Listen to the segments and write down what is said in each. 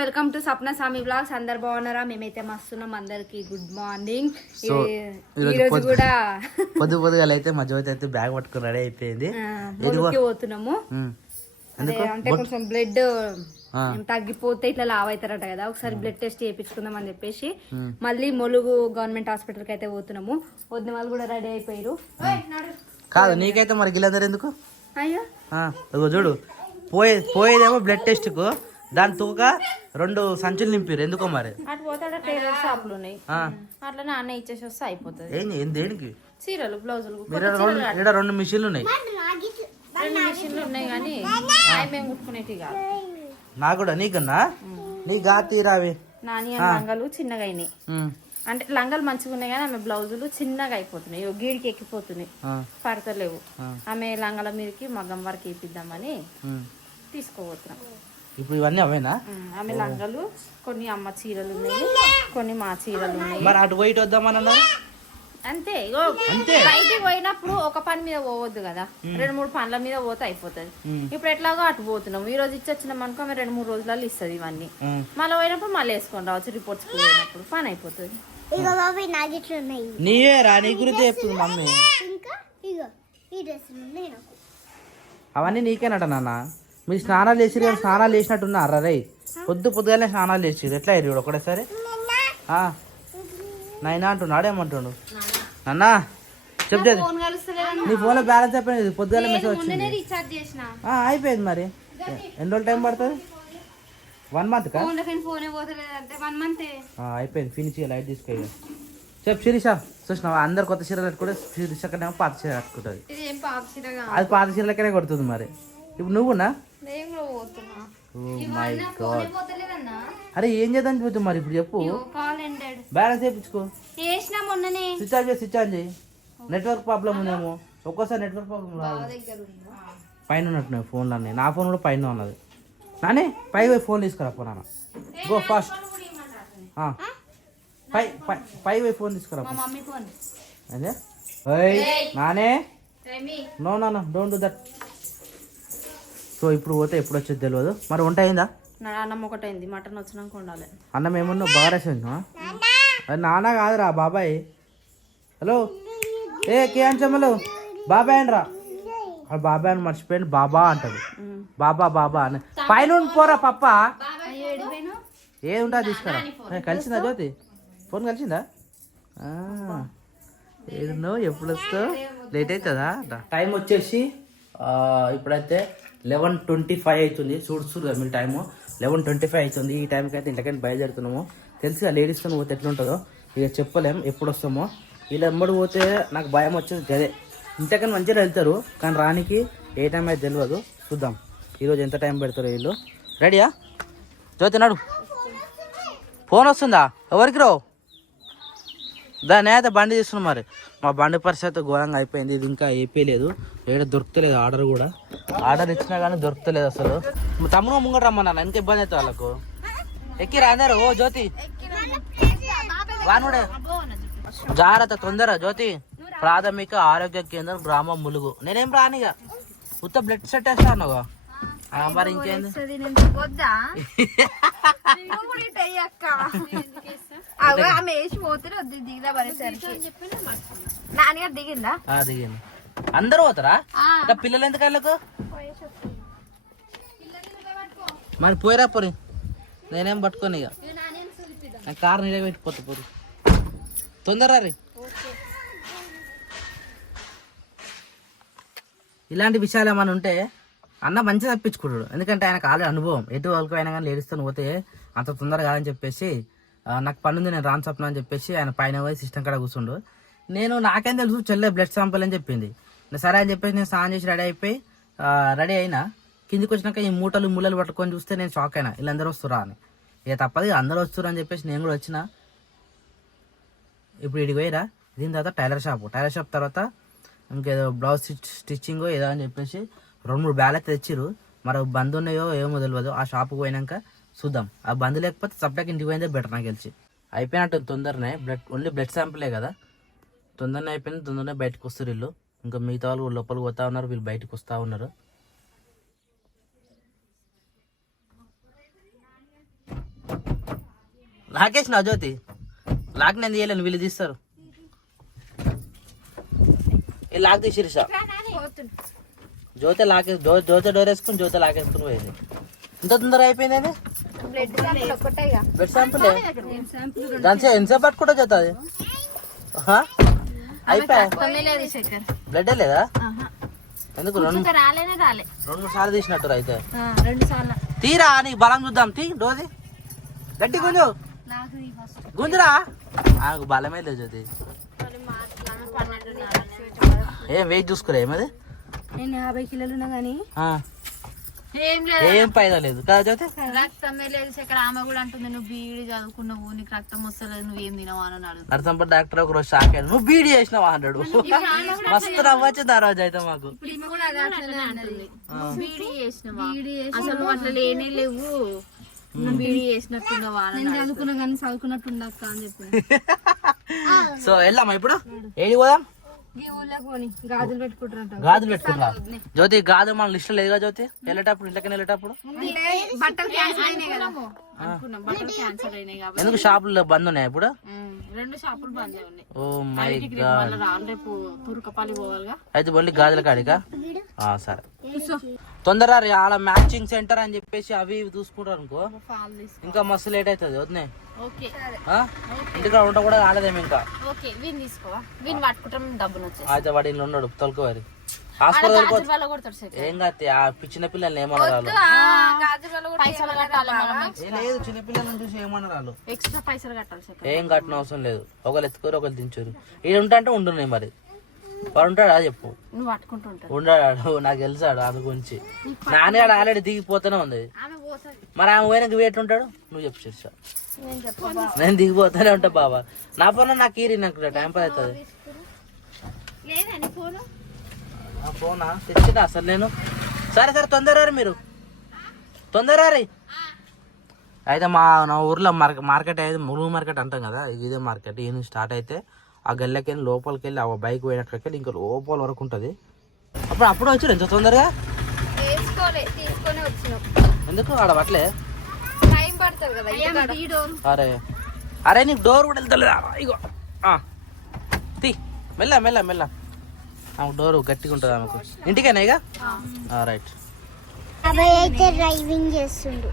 Welcome to Sapna Swamy blogs అందరు బాగున్నారా? మేమైతే మస్తున్నాం అందరికి. గుడ్ మార్నింగ్ ఈరోజు కూడా పొద్దు పొద్దుగాల అయితే మా జ్యోతి అయితే బ్యాగ్ పట్టుకుని రెడీ అయిపోయింది. పోతున్నాము. అంటే కొంచెం బ్లడ్. తగ్గిపోతే ఇట్లా లావ్ అవుతారట కదా. ఒకసారి బ్లడ్ టెస్ట్ చేయించుకుందాం అని చెప్పేసి మళ్ళీ ములుగు గవర్నమెంట్ హాస్పిటల్కి అయితే పోతున్నాము. వద్ద వాళ్ళు కూడా రెడీ అయిపోయారు. కాదు నీకైతే మరి గిల్లందరు ఎందుకు? అయ్యో. చూడు. పోయే పోయేదేమో బ్లడ్ టెస్ట్కు దాని తూక రెండు సంచులు నింపారు ఎందుకో మరి? అటు పోతే టైలర్ షాపులు ఉన్నాయి. ఆ, అట్లనే అన్న ఇచ్చేసి వస్తే అయిపోతుంది. ఏం ఏం దేనికి? చీరలు బ్లౌజులు రెండు మిషన్లు ఉన్నాయి. రెండు మిషన్లు ఉన్నాయి కానీ అవి మేము కుట్టుకునేవి కాదు. నాకు కూడా నీకన్నా? నీ గా తీరావి నాని లంగలు చిన్నగా అయినాయి. అంటే లంగలు మంచిగా ఉన్నాయి కానీ ఆమె బ్లౌజులు చిన్నగా అయిపోతున్నాయి. గీడికి ఎక్కిపోతున్నాయి. పడతలేవు. ఆమె లంగల మీదకి మగ్గం వరకు వేపిద్దామని. తీసుకోబోతున్నాం ఇప్పుడు ఇవన్నీ అవేనా? ఆమె లంగలు కొన్ని అమ్మ చీరలు ఉన్నాయి కొన్ని మా చీరలు ఉన్నాయి మరి అటు పోయి వద్దామని అన్నారు అంతే ఇగో బయటికి పోయినప్పుడు ఒక పని మీద పోవద్దు కదా. రెండు మూడు పనుల మీద పోతే అయిపోతుంది. ఇప్పుడు ఎట్లాగో అటు పోతున్నాం. ఈ రోజు ఇచ్చి వచ్చినాం అనుకో రెండు మూడు రోజులలో ఇస్తుంది ఇవన్నీ. మళ్ళీ పోయినప్పుడు మళ్ళీ వేసుకొని రావచ్చు రిపోర్ట్స్ పోయినప్పుడు. పని అయిపోతుంది. ఇగో బాబాయ్ నాగిట్లు ఉన్నాయి. నీవే రా నీ గురించి చెప్తుంది మమ్మీ. ఇంకా ఇగో ఈ డ్రెస్ ఉన్నాయి నాకు. అవన్నీ నీకేనట నాన్న? మీరు స్నానాలు చేసిరు కానీ స్నానాలు చేసినట్టున్నారా రై పొద్దు పొద్దుగానే స్నానాలు చేసిరు ఎట్లా అయ్యారు ఒకటేసారి ఆ, నాయనా అంటున్నాడు ఏమంటుండు నాన్న చెప్తే నీ ఫోన్లో బ్యాలెన్స్ అయిపోయింది పొద్దుగాల మెసేజ్ వచ్చింది. అయిపోయింది మరి. ఎన్ని రోజులు టైం పడుతుంది? వన్ మంత్ అయిపోయింది. ఫినిష్ లైట్ తీసుకో చెప్పు శిరీష. చూసినావా? అందరు కొత్త చీరలు కట్టుకుంటే శిరీష కన్నా పాత చీర కట్టుకుంటుంది. అది పాత చీరలకనే కొడుతుంది మరి. ఇప్పుడు నువ్వునా నేను కూడా పోతున్నా. పోతలేదన్నా? అరే ఏం చేద్దాం చూద్దాం మరి ఇప్పుడు చెప్పు. కాల్ ఎండెడ్ బ్యాలెన్స్ చేయించుకో. మొన్ననే. స్విచ్ ఆన్ చేసి స్విచ్ ఆన్ చేయి. నెట్వర్క్ ప్రాబ్లం ఉందేమో ఒక్కోసారి నెట్వర్క్ ప్రాబ్లం రాదు. దగ్గర ఉందా? పైన ఉన్నట్టున్నాయి ఫోన్లు అన్నీ. నా ఫోన్ కూడా పైన ఉన్నది. నానే పై పోయి ఫోన్ తీసుకురా పో నాన్న. గో ఫాస్ట్ పై పై పై పోయి ఫోన్ తీసుకురా పో. మమ్మీ ఫోన్ అదే? ఓయ్ నానే. నో నాన్న డోంట్ డూ దట్ సో ఇప్పుడు పోతే ఎప్పుడు వచ్చేది తెలియదు మరి వంట అయిందా? నా అన్నం ఒకటైంది మటన్ వచ్చినాక ఉండాలి అన్నం ఏమన్నా బాగా రాసిందా అది నాన్న కాదురా బాబాయ్. హలో? ఏ కేఎన్ చెమ్మలు బాబాయ్ అని రా ఆ బాబాయ్ అని మర్చిపోయింది బాబా అంటాడు. బాబా బాబా అని. పైన పోరా పప్ప. ఏది ఉంటా తీసుకురా. కలిసిందా జ్యోతి? ఫోన్ కలిసిందా? ఆ, ఏడున్నావు ఎప్పుడు వస్తావు? లేట్ అవుతుందా? టైం వచ్చేసి ఇప్పుడైతే లెవెన్ ట్వంటీ ఫైవ్ అవుతుంది. చూడు చూడు మీరు టైము. లెవెన్ ట్వంటీ ఫైవ్ అవుతుంది. ఈ టైంకి అయితే ఇంటికైనా బయలుదేరుతున్నాము. తెలుసు లేడీస్తో పోతే ఎట్లుంటుందో. ఇక చెప్పలేం ఎప్పుడు వస్తామో. వీళ్ళు ఎమ్మడి పోతే నాకు భయం వచ్చేది అదే ఇంతకన్నా మంచిగా వెళ్తారు కానీ రానికి ఏ టైం అయితే తెలియదు చూద్దాం ఈరోజు ఎంత టైం పెడతారో వీళ్ళు. రెడీయా జ్యోతి నాడు. ఫోన్ వస్తుందా? ఎవరికి రావు? దాని అయితే బండి తీసుకున్నాం మరి. మా బండి పరిస్థితి అయితే ఘోరంగా అయిపోయింది. ఇది ఇంకా అయిపోయలేదు ఏడ దొరుకుతలేదు ఆర్డర్ కూడా. ఆర్డర్ ఇచ్చినా కానీ దొరుకుతలేదు అసలు. తమ్ముడు ముంగట రమ్మన్నా ఎంత ఇబ్బంది అవుతుంది వాళ్ళకు? ఎక్కిరా అందరు. ఓ జ్యోతి. వానుడే. జాగ్రత్త తొందర జ్యోతి. ప్రాథమిక ఆరోగ్య కేంద్రం గ్రామం ములుగు. నేనేం రానిగా? ఉత్త బ్లడ్ సెట్ వేస్తా మరి ఇంకేంది ఆమె వేసి పోతే వద్దు దిగుదా నాన్నగారు దిగిందా ఆ, దిగాను అందరూ పోతారా ఇంకా పిల్లలు ఎందుకు వెళ్ళకు మరి పోయిరా పోరి నేనేం పట్టుకోను ఇక నా కారు నిలబెట్టిపోతా పోరి తొందర రీ ఇలాంటి విషయాలు ఏమైనా ఉంటే అన్న మంచిగా తప్పించుకుంటాడు. ఎందుకంటే ఆయనకు ఆల్రెడీ అనుభవం. ఎటు వాళ్ళకి అయినా కానీ లేడీస్తో పోతే అంత తొందరగా కాదని చెప్పేసి నాకు పని ఉంది నేను రాను చెప్పను అని చెప్పేసి ఆయన పైన పోయి సిస్టమ్ కాడ కూర్చుండు. నేను నాకేం తెలుసు చెల్లె బ్లడ్ శాంపుల్ అని చెప్పింది. సరే అని చెప్పేసి నేను స్నానం చేసి రెడీ అయిపోయి రెడీ అయినా కిందికి వచ్చినాక ఈ మూటలు ముళ్ళలు పట్టుకొని చూస్తే నేను షాక్ అయినా. వీళ్ళందరూ వస్తురా అని. ఇక తప్పదు అందరూ వస్తురా అని చెప్పేసి నేను కూడా వచ్చిన. ఇప్పుడు ఇడికి పోయిరా. దీని తర్వాత టైలర్ షాప్. టైలర్ షాప్ తర్వాత ఇంకేదో బ్లౌజ్ స్టిచ్చింగో ఏదో అని చెప్పేసి రెండు మూడు బ్యాలెట్ అయితే తెచ్చిర్రు. మరి బంద్ ఉన్నాయో ఏమో తెలియదు ఆ షాప్కి పోయినాక చూద్దాం. ఆ బంద్ లేకపోతే సప్లైకి ఇంటికి పోయిందే బెటర్ నాకు తెలిసి. అయిపోయినట్టు తొందరనే. బ్లడ్ ఓన్లీ బ్లడ్ శాంపులే కదా. తొందరనే అయిపోయింది తొందరనే బయటకు వస్తారు వీళ్ళు. ఇంకా మిగతా వాళ్ళు లోపలికి పోతా ఉన్నారు వీళ్ళు బయటకు వస్తూ ఉన్నారు. లాకేసిన జ్యోతి. లాక్ నేను తీయలేను వీళ్ళు తీస్తారు. ఈ లాక్ తీసిరిసా జ్యోతి లాకే జ్యో జ్యోతి డోర్ వేసుకుని జ్యోతి లాకేసుకుని పోయింది. ఇంత తొందర అయిపోయింది అది బ్లడ్ శాంపుల్ దాని ఎంతసేపు పట్టుకుంటా జ్యోతి అది? అయిపోయా? బ్లడ్ లేదా ఎందుకు రెండు? రెండు సార్లు తీసినట్టు అయితే. తీరా నీకు బలం చూద్దాం. తీ డోది గట్టి గుంజు. గుంజురా. నాకు బలమే లేదు జ్యోతి. ఏం వెయిట్ చూసుకురా ఏమది నేను యాభై కిలోలు ఉన్నా కానీ ఏం లేదు. ఏం పైదా లేదు. కదా జ్యోతి? రక్తమే లేదు శేఖర్. ఆమె కూడా అంటుంది నువ్వు బీడి చదువుకున్నావు నీకు రక్తం వస్తలేదు నువ్వేం తినవు అని నరసంప డాక్టర్ ఒక రోజు షాక్ అయ్యాడు నువ్వు బీడీ చేసినావా? అన్నాడు. మస్తు నవ్వచ్చు ఆ రోజు అయితే మాకు. చేసినవా? అసలు అట్లా లేనే లేవు. నువ్వు చేసినట్టున్నావా. చదువుకున్నా కానీ చదువుకున్నట్టు ఉండక్క అని చెప్పి సో వెళ్దామా ఇప్పుడు? ఏడి పోదాం? గాజులు పెట్టుకుంటారంట. గాజులు పెట్టుకుందా జ్యోతి గాజు మన లిస్ట్ లేదుగా జ్యోతి? వెళ్ళేటప్పుడు ఇంట్లోకి వెళ్ళేటప్పుడు? బట్టలు క్యాన్సిల్ అయినాయి కదా. అనుకున్నాం బట్టలు క్యాన్సిల్ అయినాయి కాబట్టి. ఎందుకు షాపులు బంద్ ఉన్నాయి ఇప్పుడు? రెండు షాపులు బంద్ ఉన్నాయి ఓ మై గాడ్. రేపు తురుకపల్లి పోవాలిగా. అయితే మళ్ళీ గాజుల కాడికా? ఆ, సరే. తొందరగా రే, ఆడ మ్యాచింగ్ సెంటర్ అని చెప్పేసి అవి ఇవి చూసుకుంటారు అనుకో. ఇంకా మస్తు లేట్ అవుతుంది వద్దునే ఓకే. ఇంటికాడ ఉంట కూడా ఆడదేమి ఇంకా? ఓకే వీని తీసుకోవా వీని పట్టుకుంటాం డబ్బులు వచ్చేసి అయితే వాడి ఇంట్లో ఉన్నాడు తోలుకో సార్ ఏం కాదు ఆ చిన్న పిల్లల్ని ఏమన్నారు లేదు చిన్న పిల్లల్ని చూసి ఏమన్నారు వాళ్ళు. ఎక్స్ట్రా పైసలు కట్టాలి సార్ ఏం కట్టిన అవసరం లేదు. ఒకళ్ళు ఎత్తుకోరు ఒకళ్ళు దించారు. ఈడు ఉంటా అంటే ఉండున్నాయి మరి. వాడు ఉంటాడా చెప్పు. నువ్వు పట్టుకుంటూ ఉంటావు ఉండాడు? నాకు తెలుసాడు అందు గురించి. నాన్నగాడు ఆల్రెడీ దిగిపోతూనే ఉంది. మరి ఆమె పోయినాక వెయిట్ ఉంటాడు నువ్వు చెప్పు శిర్ష నేను చెప్పా నేను దిగిపోతానే ఉంటా బాబా. నా ఫోన్ నాకు ఈరి నాకు టైం పాస్ అవుతుంది. లేదని ఫోను? ఆ ఫోనా? తెచ్చిదా అసలు నేను? సరే సరే తొందర మీరు. తొందర రీ. అయితే మా నా ఊర్లో మార్కెట్ మార్కెట్ అయితే ములుగు మార్కెట్ అంటాం కదా ఇదే మార్కెట్. ఈ స్టార్ట్ అయితే ఆ గల్లెకి వెళ్ళి లోపలికి వెళ్ళి ఆ బైక్ పోయినక్కడికి వెళ్ళి ఇంకా లోపల వరకు ఉంటుంది. అప్పుడు అప్పుడు వచ్చారు ఎంత తొందరగా? వేసుకోలే తీసుకొని వచ్చినాం. ఎందుకు ఆడ కదా అరే. అరే నీకు డోర్ కూడా వెళ్తలేదా? ఇగో. ఆ. తీ. మెల్ల మెల్ల మెల్ల. ఆమెకు డోర్ గట్టిగా ఉంటుంది ఆమెకు. ఇంటికేనా ఇక రైట్. డ్రైవింగ్ చేస్తుండు.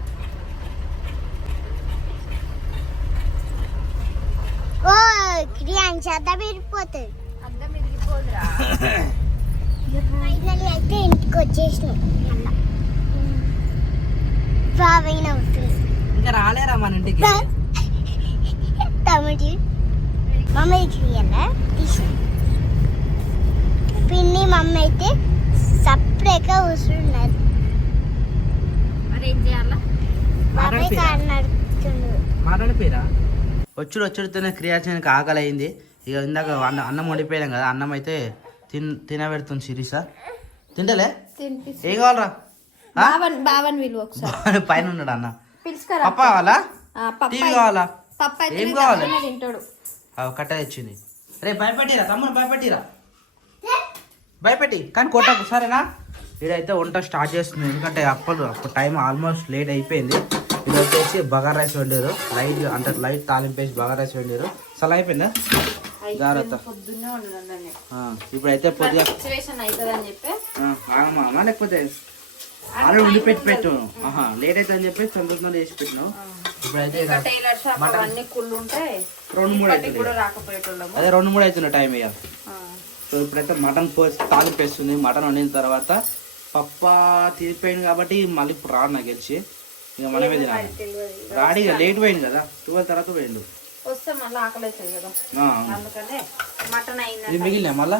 ఓ క్రియాన్స్ అద్దం విరిగిపోతుంది. అద్దం ఇరిగిపోదురా ఫైనల్లీ అయితే ఇంటికి వచ్చేసినాం. బాబాయ్ నవ్వుతుంది ఇంకా రాలేరా మన ఇంటికి? తమిళ మమ్మీ తీసి పిన్ని మమ్మీ అయితే సపరేట్గా కూర్చున్నారు. మరి ఏం చేయాలా? బాబాయ్ కారు నడుపుతుండు మాట్లాడిపోయిరా వచ్చుడు వచ్చుడుతోనే క్రియాచనకి ఆకలి అయింది ఇక ఇందాక అన్న అన్నం వండిపోయాం కదా అన్నం అయితే తిన్ తినబెడుతుంది సిరీసా తింటలే? ఏం కావాలరా? ఆ? బావన్ బావన్ విలువ ఒకసారి. పైన ఉన్నాడు అన్న. పప్ప కావాలా? టీవీ కావాలా? ఏం కావాలి? కట్ట తెచ్చింది. రే భయపెట్టిరా తమ్ముడు భయపెట్టిరా. భయపెట్టి కానీ కొట్టకు సరేనా? ఇదైతే వంట స్టార్ట్ చేస్తుంది ఎందుకంటే అప్పుడు అప్పుడు టైం ఆల్మోస్ట్ లేట్ అయిపోయింది. ఇది వచ్చేసి బగార్ రైస్ వండారు. లైట్ అంటే లైట్ తాలింపేసి బగార్ రైస్ వండారు. అసలు అయిపోయిందా? జాగ్రత్త. ఇప్పుడైతే పొద్దుగా ఆగమా లేకపోతే ఆల్రెడీ ఉండి పెట్టి పెట్టు. లేట్ అయితే అని చెప్పి తొందరగా చేసి పెట్టినావు. ఇప్పుడైతే రెండు మూడు అవుతుంది రాకపోయేటోళ్ళము. అదే రెండు మూడు అవుతుంది టైం ఇక. సో ఇప్పుడైతే మటన్ పోసి తాలింపు వేస్తుంది. మటన్ వండిన తర్వాత పప్ప తీరిపోయింది కాబట్టి మళ్ళీ ఇప్పుడు రాడు నాకు గెలిచి ఇక మనమే తినాలి. రాడి లేట్ పోయింది కదా. ట్వెల్వ్ తర్వాత పోయిండు. వస్తే మళ్ళీ ఆకలి కదా. ఆ, అందుకనే మటన్ అయింది ఇది మిగిలిన మళ్ళా?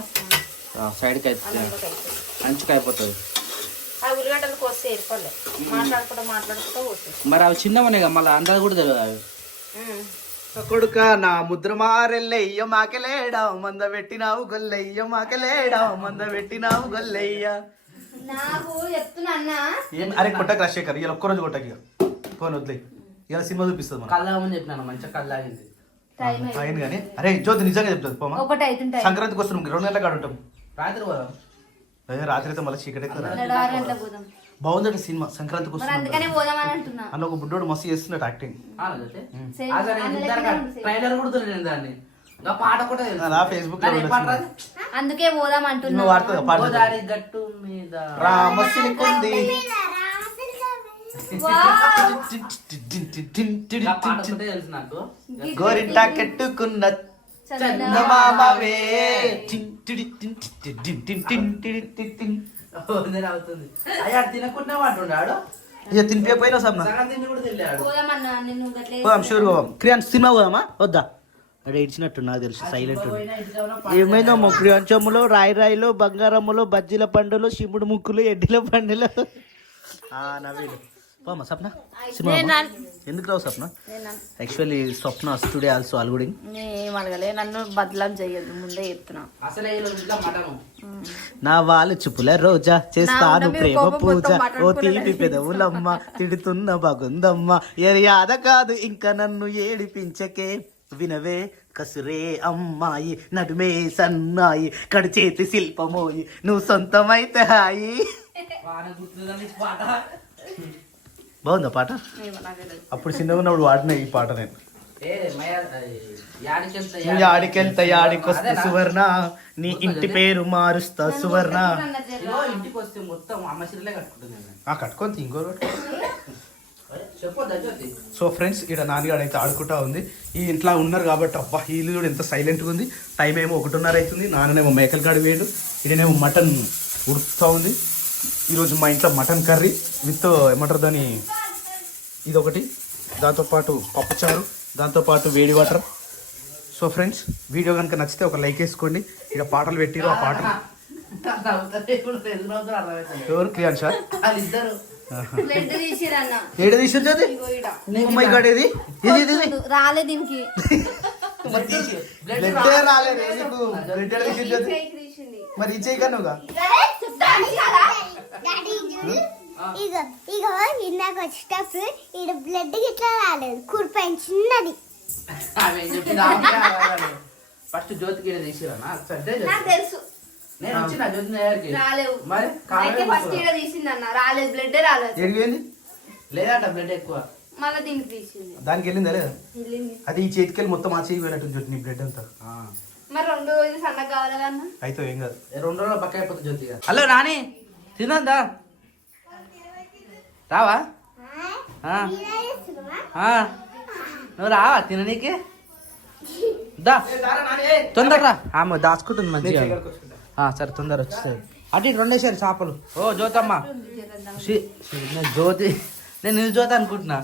సైడ్కి అయితే మంచిగా అయిపోతుంది. ఆ ఉల్లిగడ్డలు కోస్తే ఏర్పడలే. మాట్లాడుకుంటూ మాట్లాడుకుంటూ మరి అవి చిన్నవనే కదా మళ్ళీ అందరూ కూడా తెలియదు అవి. కొడుక నా ముద్ర మారెల్లయ్య మాకెలేడా మంద పెట్టినావు గొల్లయ్య మాకెలేడా మంద పెట్టినావు గొల్లయ్య. నాకు చెప్తున్నా అన్న. ఏం? అరే కొట్టక రాజశేఖర్ ఇలా ఒక్కరోజు కొట్టక ఇక. ఫోన్ వదిలే. ఇలా సినిమా చూపిస్తుంది మనం కళ్ళామని చెప్పినాను మంచిగా కళ్ళాగింది అయింది. కానీ. అరే జ్యోతి నిజంగా చెప్తుంది పోమా. ఒకటి అవుతుంటాయి సంక్రాంతికి వస్తున్నాం రెండు గంటల కాడ ఉంటాం. రాత్రి పోదాం. అదే రాత్రి అయితే మళ్ళీ చీకటి గంటలకు బాగుందట సినిమా సంక్రాంతికి అంటున్నా. అందులో ఒక బుడ్డోడు మస్తు చేస్తున్నాడు యాక్టింగ్. ట్రైలర్ కూడా దాన్ని. వినొచ్చు. రాదు? అందుకే పోదాం అంటున్నా నువ్వు వాడుతుంది పాట గోదావరి గట్టు మీద రామసిలికుంది గోరింట కట్టుకున్న చందమామవే అవుతుంది అయ్యా తినకుండా వాడుండాడు ఇక తినిపోయినా గట్లే పోదాం షూర్ పోదాం క్రియాన్ సినిమా పోదామా వద్దా అడే ఇచ్చినట్టు నాకు తెలుసు సైలెంట్ ఏమైందో మా క్రియాంచములో రాయి రాయిలో బంగారములో బజ్జీల పండులో శివుడు ముక్కులు ఎడ్డిల పండులో. నవీలు పోమా సప్న సినిమా? ఎందుకు రావు Sapna actually Swapna today also అల్గుడింగ్ అడగలే నన్ను బదలం చెయ్యదు ముందే చెప్తున్నా. నా వాళ్ళ చూపుల రోజా చేస్తాను ప్రేమ పూజ. ఓ. తీపి పెదవులమ్మ తిడుతున్న బాగుందమ్మ. ఎరియాద కాదు ఇంకా నన్ను ఏడిపించకే. వినవే కసురే అమ్మాయి నడుమే సన్నాయి కడు చేతి శిల్పమోయి నువ్వు సొంతమైతే హాయి. బాగుందా పాట. అప్పుడు చిన్నగా ఉన్నప్పుడు వాడిన ఈ పాట నేను. యాడికెళ్తా యాడికొస్తా సువర్ణ నీ ఇంటి పేరు మారుస్తా సువర్ణ. కట్టుకొని ఇంకో సో ఫ్రెండ్స్ ఇక్కడ నాన్నగాడు అయితే ఆడుకుంటా ఉంది. ఈ ఇంట్లో ఉన్నారు కాబట్టి అబ్బా ఈ ఇల్లు కూడా ఎంత సైలెంట్గా ఉంది. టైం ఏమో ఒకటిన్నర అవుతుంది. నాన్ననేమో మేకల కాడి వేయడు. ఇడనేమో మటన్ ఉడుకుతూ ఉంది. ఈరోజు మా ఇంట్లో మటన్ కర్రీ విత్ ఏమంటారు దాని ఇదొకటి. దాంతోపాటు పప్పుచారు దాంతోపాటు వేడి వాటర్. సో ఫ్రెండ్స్ వీడియో కనుక నచ్చితే ఒక లైక్ వేసుకోండి. ఇక్కడ పాటలు పెట్టిరు ఆ పాటలు. ఎవరు? క్రియాన్ సార్ వాళ్ళిద్దరు. ఏడ జ్యోతి? మై గాడ్ ఇది ఇది ఇది. రాలే దీనికి. బ్లడ్ రాలేదు బ్లడ్ మరి ఇచ్చే కనుగా ఇగో ఇగో ఇందాక వచ్చేటప్పుడు ఈడ బ్లడ్ గిట్లా రాలేదు. చిన్నది. ఫస్ట్ జ్యోతికి నాకు తెలుసు. నేను వచ్చిన జ్యోతి దగ్గరికి రాలేవు. మరి అయితే ఫస్ట్ కావాలి ఈడ తీసిందన్న. రాలేదు. బ్లడ్ రాలేదు. ఎడిపోయింది లేదట బ్లడ్ ఎక్కువ. మళ్ళీ దీనికి తీసింది. దానికి వెళ్ళిందా లేదా? వెళ్ళింది. అది ఈ చేతికి మొత్తం ఆ చేయి పోయినట్టు నీ బ్లడ్ అంతా. ఆ. మరి రెండు రోజులు సన్నగా కావాలి అయితే ఏం కాదు. రెండు రోజులు పక్క అయిపోతుంది జ్యోతి ఇక. హలో నాని తినందా రావా? ఆ. ఆ. నువ్వు రావా? తిననీకి దా. తొందరరా ఆమె దాచుకుంటుంది మంచిగా. సరే తొందర వచ్చేస్తుంది అటు ఇటు రెండేసారి చేపలు. ఓ జ్యోతమ్మ. నేను జ్యోతి నేను నిన్ను జ్యోతి అనుకుంటున్నా.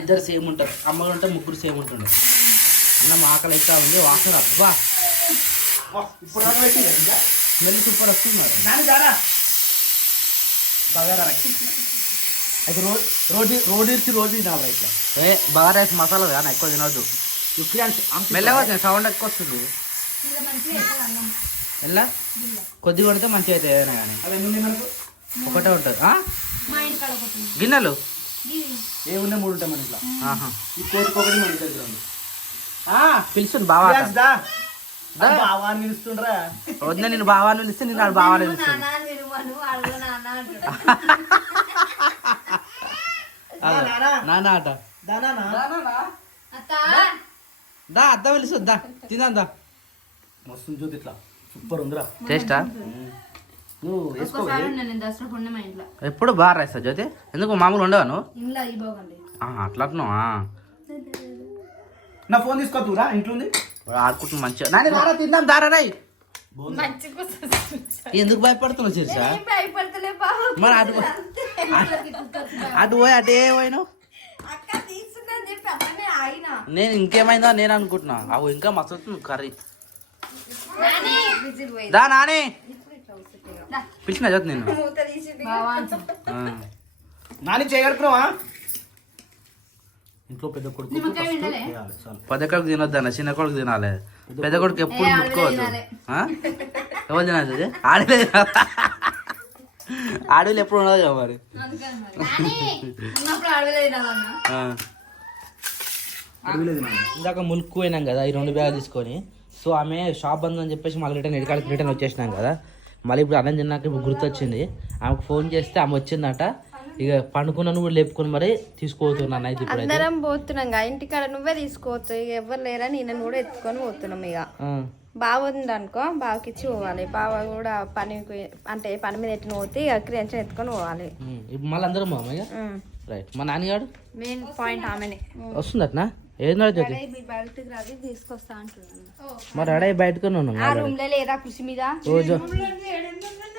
ఇద్దరు సేమ్ ఉంటారు. అమ్మగారు ఉంటే ముగ్గురు సేమ్ ఉంటుండే. అన్న ఆకలి అయితే ఉంది వాసన. అబ్బా ఇప్పుడు? స్మెల్ సూపర్ వస్తుంది మరి. నాని దారా బగారా అయితే రోడ్ రోడ్ రోడ్ ఇచ్చి రోజు తినాలి ఇట్లా ఏ బగారా రైస్ మసాలా కానీ ఎక్కువ తినొద్దు. మెల్లగా వస్తుంది సౌండ్ ఎక్కువ వస్తుంది. ఎలా? కొద్దిగా కొడితే మంచిగా అవుతాయి ఏదైనా కానీ. ఒకటే ఉంటుంది. గిన్నెలు? ఏ ఉన్నాయి? మూడు ఉంటాయి మన ఇంట్లో. ఆహా. ఈ మన బావా బావా పిలుస్తుండ్రా. వద్ద నేను బావాని పిలిస్తే నేను నువ్వు పిలుస్తుంది. నాన్న ఆట. అత్త. దా. అద్ద పిలుస్తుంది. దా తిందా మస్తు జ్యోతి ఇట్లా. సూపర్ ఉందిరా. టేస్టా? నువ్వు వేసుకో ఎప్పుడు బాగా రాస్తా జ్యోతి? ఎందుకు మామూలు ఉండవా నువ్వు? ఇంట్లో ఈ బాగుంది ఆ, అట్లా అంటున్నావా? నా ఫోన్ తీసుకోతురా ఇంట్లో ఉంది. ఆడుకుంటున్నా మంచిగా. నాని దారా తిందాం దారా రై. ఎందుకు భయపడుతున్నావు బాబు. మరి అటు అటు పోయి అటే పోయినావు? నేను ఇంకేమైందో? నేను అనుకుంటున్నా. అవు ఇంకా మస్తు వస్తుంది కర్రీ. దా నాని. పిలిచిన చదువు నేను. నాని చేయగలుగుతున్నావా? ఇంట్లో పెద్ద కొడుకు. పెద్ద కొడుకు తినొద్దు అన్న చిన్న కొడుకు తినాలి. పెద్ద కొడుకు ఎప్పుడు ముట్టుకోవద్దు? ఎవరు తినాలి అది? ఆడలే. తినాలి. ఆడవాళ్ళు ఎప్పుడు ఉండదు కదా మరి. ఇందాక ములుక్కు పోయినాం కదా ఈ రెండు బ్యాగులు తీసుకొని. సో ఆమె షాప్ బంద్ అని చెప్పేసి మళ్ళీ రిటర్న్ ఎడకాడికి రిటర్న్ వచ్చేసినాం కదా. మళ్ళీ ఇప్పుడు అన్నం తిన్నాక ఇప్పుడు గుర్తొచ్చింది. ఆమెకు ఫోన్ చేస్తే ఆమె వచ్చిందట. ఇక పండుకున్నాను కూడా లేపుకొని మరి తీసుకోతున్నాను అయితే ఇప్పుడైతే. అందరం పోతున్నాం గా. ఇంటికాడ నువ్వే తీసుకోవచ్చు ఇక ఎవరు లేరని నేను కూడా ఎత్తుకొని పోతున్నాం ఇక. ఆ, బాగుంది అనుకో బావకి ఇచ్చి పోవాలి. బావ కూడా పనికి అంటే పని మీద ఎట్టిన పోతే ఇక క్రియంచం ఎత్తుకొని పోవాలి. ఇప్పుడు మళ్ళీ అందరం రైట్ మా నాన్నగాడు? మెయిన్ పాయింట్ ఆమెనే. వస్తుందట్నా? ఏది నడుతుంది బయటకు మరి అడే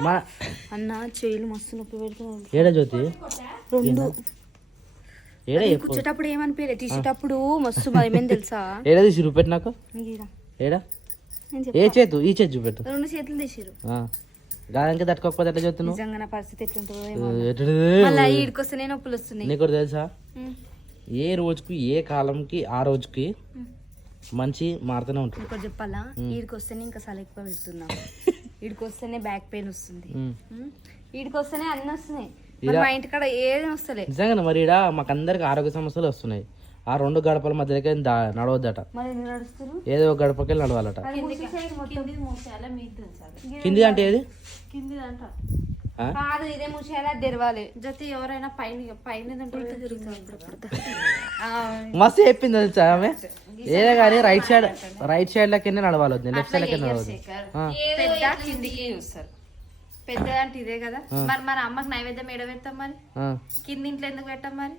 మా అన్న చేయిలు మస్తు నొప్పి పెడుతున్నాడు ఏడా జ్యోతి? రెండు. ఏడా కూర్చేటప్పుడు ఏమనిపించలే తీసేటప్పుడు మస్తు భయమేం తెలుసా? ఏడా తీసి చూపెట్టు నాకు. ఏడా? ఏ చేతు? ఈ చేతి చూపెట్టు. రెండు చేతులు తీసిరు ఆ. గాయానికి తట్టుకోకపోతే ఎట్లా చెప్తున్నావు పరిస్థితి ఎట్లుంటుందో మళ్ళీ ఈడికొస్తేనే నొప్పులు వస్తున్నాయి. నీకు తెలుసా. ఏ రోజుకి ఏ కాలంకి ఆ రోజుకి మంచి మారుతూనే ఉంటుంది. ఇంకోటి చెప్పాలా? ఈడికొస్తేనే ఇంకా చాలా ఎక్కువ పెడుతున్నా. ఈడికొస్తేనే బ్యాక్ పెయిన్ వస్తుంది. ఉమ్. ఈడికొస్తేనే అన్ని వస్తున్నాయి. మరి మా ఇంటికాడ ఏది వస్తలే. నిజంగా మరి ఈడ మాకు అందరికి ఆరోగ్య సమస్యలు వస్తున్నాయి. ఆ రెండు గడపల మధ్యలోకి నడవద్దట. ఏదో ఒక గడపకి నడవాలట. కింది అంటే ఏది? కింది? కాదు ఇదే ముషేలా తెరవాలి. జతి ఎవరైనా పైన పైన మస్తు చెప్పింది తెలుసా ఆమె? ఏదో కానీ రైట్ సైడ్ రైట్ సైడ్ లకి నడవాలి లెఫ్ట్ సైడ్ ఆ. పెద్ద కిందికి చూస్తారు పెద్ద అంటే ఇదే కదా. మరి మన అమ్మకి నైవేద్యం ఏడ పెడతాం మరి? కింది ఇంట్లో ఎందుకు పెట్టాం మరి.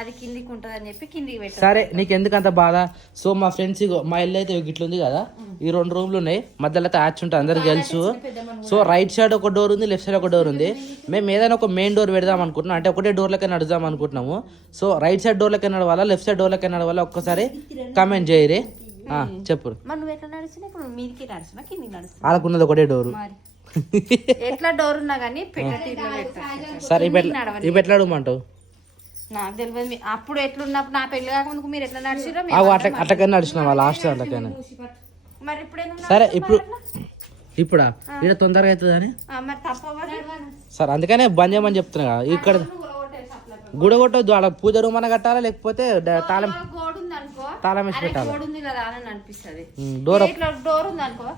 అది కిందికి ఉంటుంది అని చెప్పి కిందికి పెట్టాం. సరే నీకు ఎందుకు అంత బాధ? సో మా ఫ్రెండ్స్ మా ఇల్లు అయితే ఇట్లా ఉంది కదా. ఈ రెండు రూమ్లు ఉన్నాయి. మధ్యలో అయితే ఆచ్ ఉంటుంది అందరికి తెలుసు. సో రైట్ సైడ్ ఒక డోర్ ఉంది లెఫ్ట్ సైడ్ ఒక డోర్ ఉంది. మేము ఏదైనా ఒక మెయిన్ డోర్ పెడదాం అనుకుంటున్నాం. అంటే ఒకటే డోర్లకే నడుద్దాం అనుకుంటున్నాము. సో రైట్ సైడ్ డోర్లకే నడవాలా లెఫ్ట్ సైడ్ డోర్లకే నడవాలా? ఒక్కసారి కామెంట్ చేయరే. చెప్పు. వాళ్ళకున్నది ఒకటే డోరు. మరి? ఎట్లా డోర్ ఉన్నా కానీ సరే ఇవి ఎట్లా అడగమంటావు నాకు తెలియదు అప్పుడు ఎట్లున్నప్పుడు నా పెళ్ళి కాకముందుకు మీరు ఎట్లా నడిచిరో అవి అట్లా అట్లకైనా నడిచినావా? లాస్ట్ అట్లకైనా. మరి ఇప్పుడు సరే ఇప్పుడు ఇప్పుడా? ఇక్కడ తొందరగా అవుతుంది అని? ఆ, మరి తప్పవా? సరే అందుకనే బంద్ చేయమని చెప్తున్నా కదా. ఇక్కడ గుడ కొట్టొద్దు ఆడ పూజ రూమ్ అన్న కట్టాలా? లేకపోతే తాళం గోడ ఉంది అనుకో తాళం వేసి పెట్టాలి? డోర్ డోర్ ఉంది అనుకో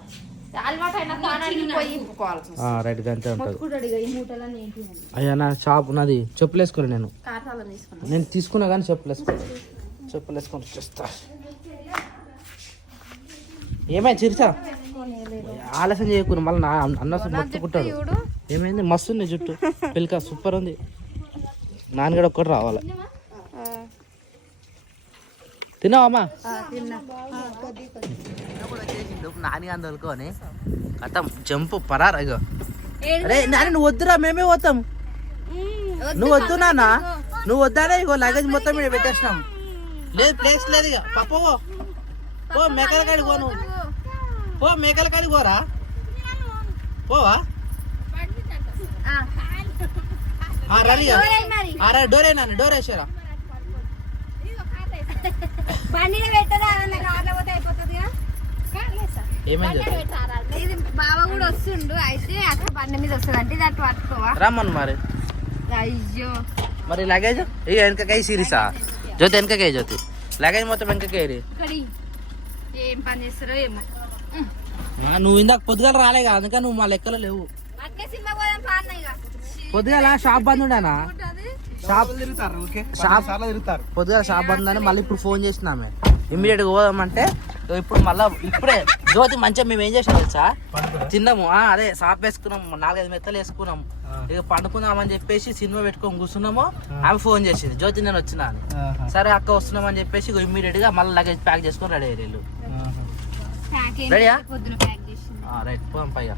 రైట్ అంతే ఉంటుంది. అయ్యా నా షాప్ నాది చెప్పులు వేసుకోలే నేను నేను తీసుకున్నా కానీ చెప్పులు వేసుకోలే చెప్పులు వేసుకొని వచ్చేస్తా ఏమైంది చిరుసా ఆలస్యం చేయకుండా మళ్ళీ నా అన్న మొత్తుకుంటాడు ఏమైంది? మస్తు ఉంది జుట్టు. పిల్క సూపర్ ఉంది. నాన్నగడ ఒక్కటి రావాలి? తిన్నావమ్మా నాని అందుకొని కథం జంపు పరారు ఇగో. అరే నాని నువ్వు వద్దురా మేమే పోతాం. నువ్వు వద్దు నాన్న. నువ్వు వద్దానే ఇగో లగేజ్ మొత్తం మీద పెట్టేసినాం. లేదు ప్లేస్ లేదు ఇక పప్ప పో మేకల కాడికి పో నువ్వు. పో. మేకల కాడికి పోరా. పోవా? ఆ, రెడీ డోర్ అయినా డోర్ వేసారా. బండిలో పెట్టదా పోతే అయిపోతుంది ఇది బావ కూడా వస్తుండు అయితే అక్కడ బండి మీద వస్తుంది. అంటే ఇది అటు పట్టుకోవా? రమ్మను మరి. అయ్యో. మరి లగేజ్ ఇక వెనకకాయ సిరీసా జ్యోతి వెనకకాయ జ్యోతి. లగేజ్ మొత్తం వెనకకాయ రీ. ఇక్కడి. ఏం పని చేస్తారో ఏమో. నువ్వు ఇందాక పొద్దుగాల రాలేగా అందుకని నువ్వు మా లెక్కలో లేవు. పొద్దుగాల షాప్ బంద్ ఉండనా? షాప్ తిరుగుతారు ఓకే. షాప్ బంద్ అని మళ్ళీ ఇప్పుడు ఫోన్ చేసినామే ఇమ్మీడియట్గా పోదామంటే ఇప్పుడు మళ్ళా ఇప్పుడే జ్యోతి మంచిగా మేము ఏం చేసినాం తెలుసా? తిన్నాము. అదే షాప్ వేసుకున్నాం. నాలుగైదు మెత్తలు వేసుకున్నాం. ఇక పండుకుందామని చెప్పేసి సినిమా పెట్టుకొని కూర్చున్నాము. ఆమె ఫోన్ చేసింది. జ్యోతి నేను వచ్చినా అని. సరే అక్క వస్తున్నామని చెప్పేసి ఇమ్మీడియట్గా మళ్ళీ లగేజ్ ప్యాక్ చేసుకొని రెడీ అయ్యారు ప్యాక్ రెడీయా రైట్ పోదాం పైగా.